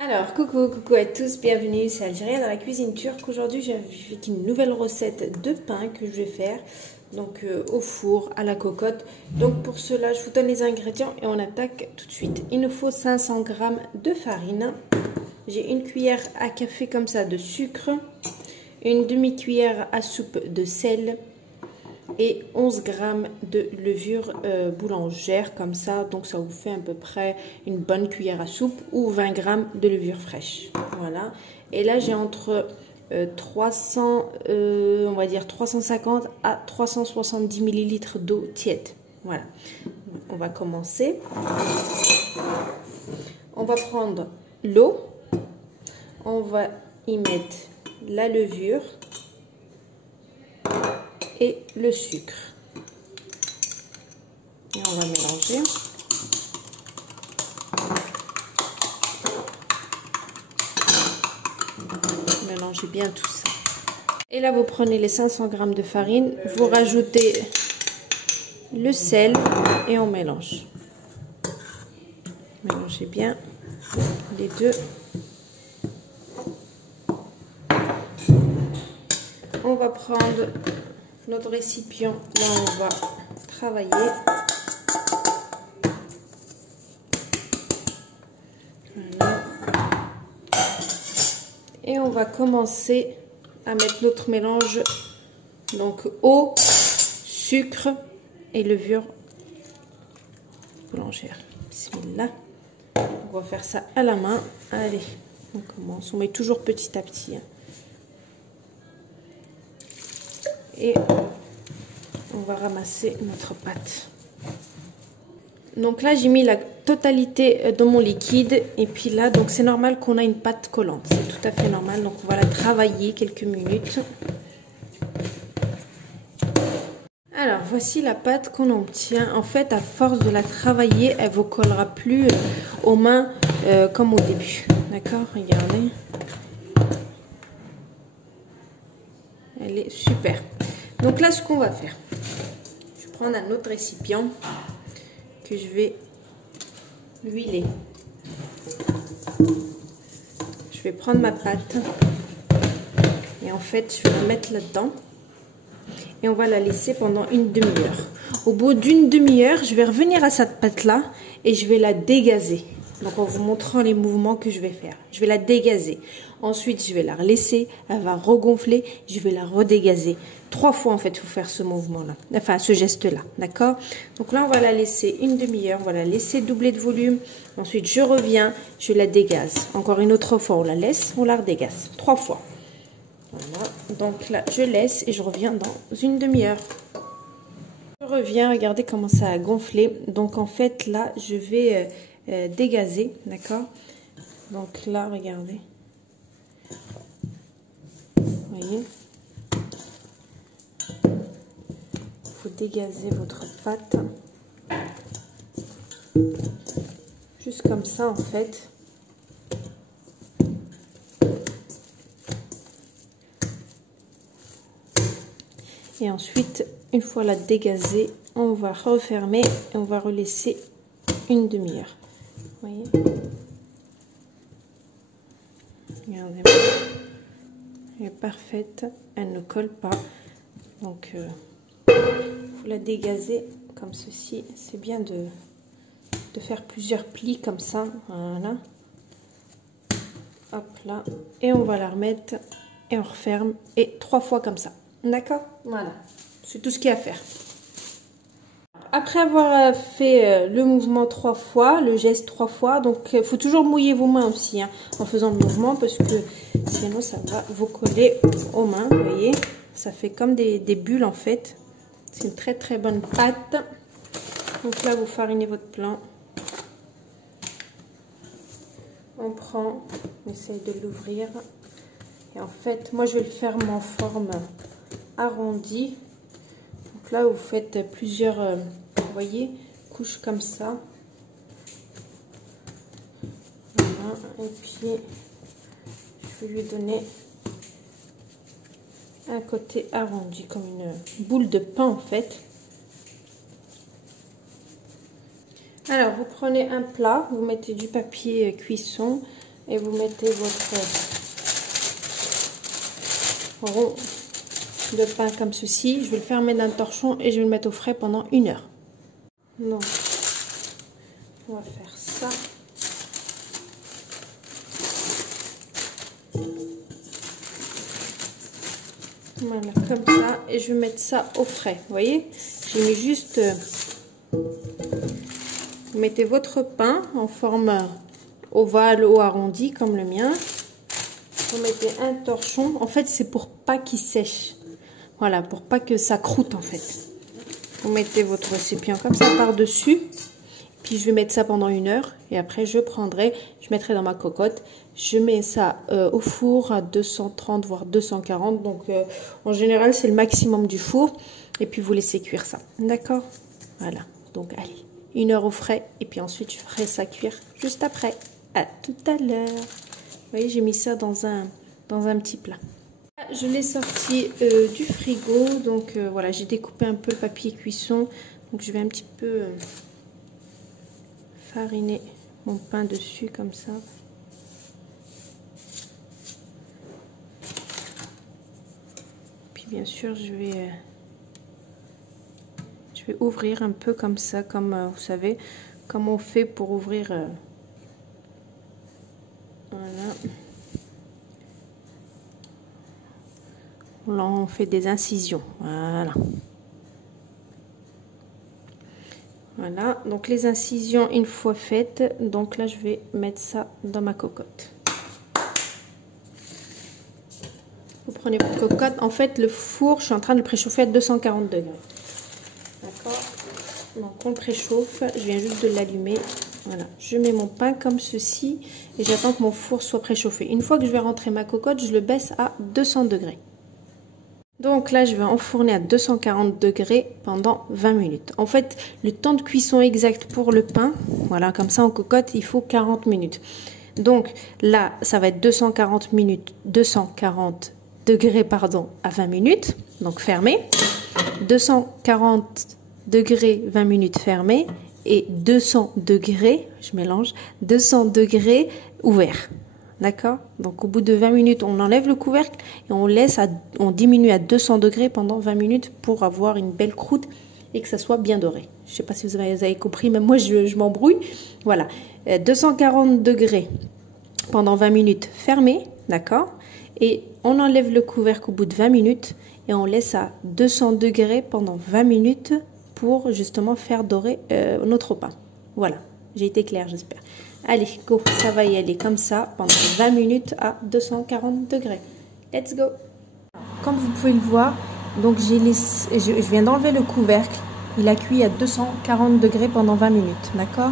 Alors, coucou à tous, bienvenue, c'est Algérie dans la cuisine turque. Aujourd'hui, j'ai fait une nouvelle recette de pain que je vais faire, donc au four, à la cocotte. Donc pour cela, je vous donne les ingrédients et on attaque tout de suite. Il nous faut 500 g de farine, j'ai une cuillère à café comme ça de sucre, une demi-cuillère à soupe de sel et 11 g de levure boulangère comme ça, donc ça vous fait à peu près une bonne cuillère à soupe ou 20 g de levure fraîche. Voilà, et là j'ai entre 300 on va dire 350 à 370 ml d'eau tiède. Voilà, on va commencer. On va prendre l'eau, on va y mettre la levure et le sucre et on va mélanger. Mélangez bien tout ça. Et là vous prenez les 500 g de farine, vous rajoutez le sel et on mélange. Mélangez bien les deux. On va prendre notre récipient, là on va travailler. Voilà. Et on va commencer à mettre notre mélange, donc eau, sucre et levure boulangère. Bismillah. On va faire ça à la main. Allez, on commence. On met toujours petit à petit. Et on va ramasser notre pâte. Donc là j'ai mis la totalité de mon liquide et puis là donc c'est normal qu'on a une pâte collante, c'est tout à fait normal, donc on va la travailler quelques minutes. Alors voici la pâte qu'on obtient. En fait à force de la travailler elle vous collera plus aux mains comme au début, d'accord, regardez, elle est super. Donc là ce qu'on va faire, je vais prendre un autre récipient que je vais huiler. Je vais prendre ma pâte et en fait je vais la mettre là-dedans et on va la laisser pendant une demi-heure. Au bout d'une demi-heure, je vais revenir à cette pâte-là et je vais la dégazer. Donc en vous montrant les mouvements que je vais faire. Je vais la dégazer. Ensuite, je vais la laisser. Elle va regonfler. Je vais la redégazer. 3 fois en fait, il faut faire ce mouvement-là. Enfin, ce geste-là. D'accord? Donc là, on va la laisser une demi-heure. On va la laisser doubler de volume. Ensuite, je reviens. Je la dégaze. Encore une autre fois, on la laisse. On la redégaze. 3 fois. Voilà. Donc là, je laisse et je reviens dans une demi-heure. Je reviens. Regardez comment ça a gonflé. Donc en fait, là, je vais... dégazer, d'accord, donc là regardez, vous voyez, vous dégazez votre pâte juste comme ça en fait. Et ensuite une fois la dégazée on va refermer et on va relaisser une demi-heure. Voyez, regardez, elle est parfaite, elle ne colle pas, donc vous la dégazez comme ceci. C'est bien de faire plusieurs plis comme ça, voilà, hop là, et on va la remettre et on referme et 3 fois comme ça, d'accord, voilà, c'est tout ce qu'il y a à faire. Après avoir fait le mouvement 3 fois, le geste 3 fois, donc il faut toujours mouiller vos mains aussi hein, en faisant le mouvement parce que sinon ça va vous coller aux mains, vous voyez, ça fait comme des bulles en fait. C'est une très très bonne pâte. Donc là vous farinez votre plan. On prend, on essaye de l'ouvrir et en fait moi je vais le faire en forme arrondie. Donc là vous faites plusieurs... vous voyez, couche comme ça. Voilà. Et puis, je vais lui donner un côté arrondi, comme une boule de pain en fait. Alors, vous prenez un plat, vous mettez du papier cuisson, et vous mettez votre rond de pain comme ceci. Je vais le fermer d'un torchon et je vais le mettre au frais pendant 1 heure. Donc, on va faire ça. Voilà, comme ça. Et je vais mettre ça au frais. Vous voyez, j'ai mis juste... Vous mettez votre pain en forme ovale ou arrondi comme le mien. Vous mettez un torchon. En fait, c'est pour pas qu'il sèche. Voilà, pour pas que ça croûte en fait. Vous mettez votre récipient comme ça par-dessus. Puis je vais mettre ça pendant 1 heure. Et après, je mettrai dans ma cocotte. Je mets ça au four à 230 voire 240. Donc, en général, c'est le maximum du four. Et puis, vous laissez cuire ça. D'accord? Voilà. Donc, allez. 1 heure au frais. Et puis ensuite, je ferai ça cuire juste après. À tout à l'heure. Vous voyez, j'ai mis ça dans un petit plat. Je l'ai sorti du frigo. Donc, voilà, j'ai découpé un peu le papier cuisson. Donc, je vais un petit peu fariner mon pain dessus comme ça. Puis, bien sûr, je vais ouvrir un peu comme ça, comme vous savez, comme on fait pour ouvrir. Voilà. Là, on fait des incisions. Voilà. Voilà. Donc, les incisions, une fois faites, donc là, je vais mettre ça dans ma cocotte. Vous prenez votre cocotte. En fait, le four, je suis en train de le préchauffer à 240 degrés. D'accord? Donc, on le préchauffe. Je viens juste de l'allumer. Voilà. Je mets mon pain comme ceci et j'attends que mon four soit préchauffé. Une fois que je vais rentrer ma cocotte, je le baisse à 200 degrés. Donc là, je vais enfourner à 240 degrés pendant 20 minutes. En fait, le temps de cuisson exact pour le pain, voilà, comme ça en cocotte, il faut 40 minutes. Donc là, ça va être 240 degrés, pardon, à 20 minutes, donc fermé. 240 degrés, 20 minutes fermé. Et 200 degrés, je mélange, 200 degrés ouvert. D'accord? Donc au bout de 20 minutes, on enlève le couvercle et on diminue à 200 degrés pendant 20 minutes pour avoir une belle croûte et que ça soit bien doré. Je ne sais pas si vous avez compris, mais moi je m'embrouille. Voilà, 240 degrés pendant 20 minutes fermé, d'accord? Et on enlève le couvercle au bout de 20 minutes et on laisse à 200 degrés pendant 20 minutes pour justement faire dorer notre pain. Voilà, j'ai été claire, j'espère. Allez, go, ça va y aller comme ça pendant 20 minutes à 240 degrés. Let's go. Comme vous pouvez le voir, donc je viens d'enlever le couvercle. Il a cuit à 240 degrés pendant 20 minutes, d'accord?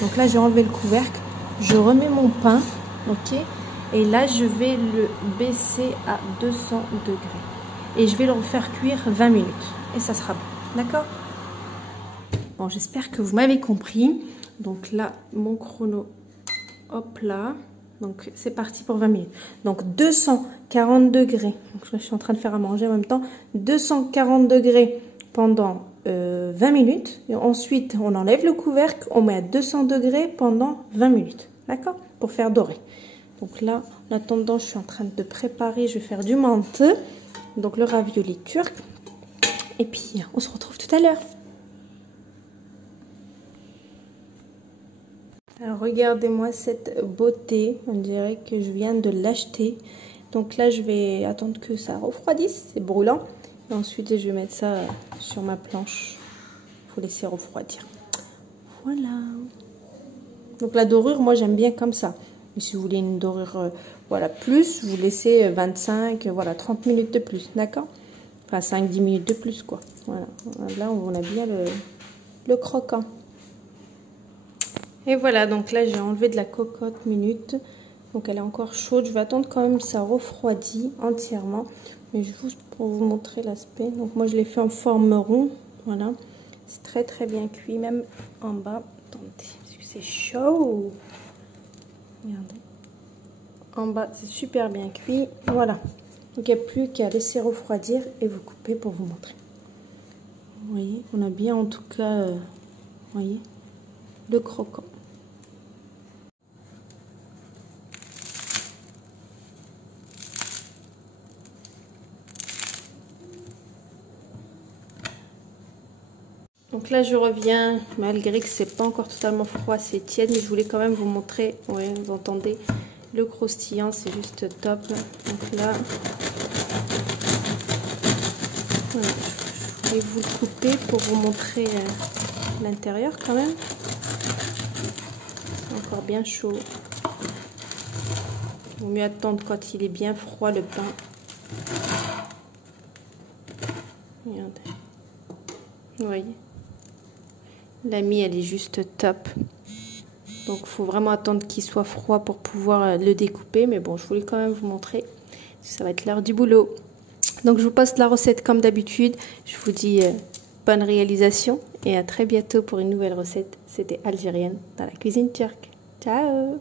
Donc là, j'ai enlevé le couvercle. Je remets mon pain, ok? Et là, je vais le baisser à 200 degrés. Et je vais le refaire cuire 20 minutes. Et ça sera bon, d'accord? Bon, j'espère que vous m'avez compris. Donc là, mon chrono, hop là. Donc c'est parti pour 20 minutes. Donc 240 degrés. Donc je suis en train de faire à manger en même temps. 240 degrés pendant 20 minutes. Et ensuite, on enlève le couvercle. On met à 200 degrés pendant 20 minutes. D'accord? Pour faire dorer. Donc là, en attendant, je suis en train de préparer. Je vais faire du manteux. Donc le ravioli turc. Et puis, on se retrouve tout à l'heure. Alors regardez-moi cette beauté, on dirait que je viens de l'acheter. Donc là je vais attendre que ça refroidisse, c'est brûlant. Et ensuite je vais mettre ça sur ma planche, il faut laisser refroidir. Voilà. Donc la dorure, moi j'aime bien comme ça. Mais si vous voulez une dorure voilà, plus, vous laissez 25, voilà, 30 minutes de plus, d'accord? Enfin 5-10 minutes de plus quoi. Voilà, là on a bien le croquant. Et voilà, donc là j'ai enlevé de la cocotte minute. Donc elle est encore chaude. Je vais attendre quand même que ça refroidit entièrement. Mais juste pour vous montrer l'aspect. Donc moi je l'ai fait en forme rond. Voilà. C'est très très bien cuit. Même en bas. Attendez, parce que c'est chaud. Regardez. En bas c'est super bien cuit. Voilà. Donc il n'y a plus qu'à laisser refroidir et vous couper pour vous montrer. Vous voyez, on a bien en tout cas, vous voyez, le croquant. Donc là, je reviens, malgré que c'est pas encore totalement froid, c'est tiède, mais je voulais quand même vous montrer. Ouais, vous entendez le croustillant, c'est juste top. Donc là, voilà, je voulais vous le couper pour vous montrer l'intérieur quand même. C'est encore bien chaud. Il vaut mieux attendre quand il est bien froid le pain. Regardez. Vous voyez, la mie elle est juste top. Donc il faut vraiment attendre qu'il soit froid pour pouvoir le découper. Mais bon, je voulais quand même vous montrer. Ça va être l'heure du boulot. Donc je vous poste la recette comme d'habitude. Je vous dis bonne réalisation et à très bientôt pour une nouvelle recette. C'était Algérienne dans la cuisine turque. Ciao!